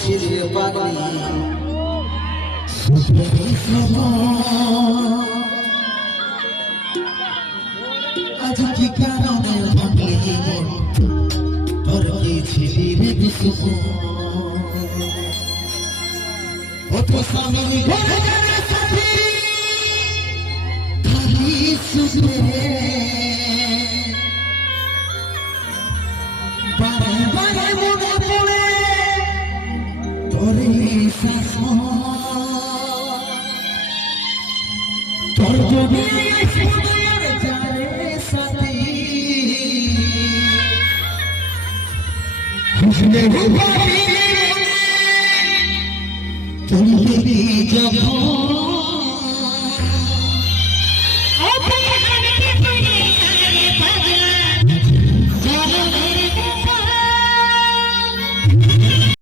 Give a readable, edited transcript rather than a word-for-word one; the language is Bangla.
ছিলে পাগলি আজ কি কারণে ভাবলি তোর কি ছিলি রে বিশুভ ও তো স্বামী ঘরে যাবে সাথী খালি সুখে বারে বারে মনে পড়ে তোরে শাসন তোর যদি সময়ের যারে সাথী খুশলে ভাবি তুমি যখন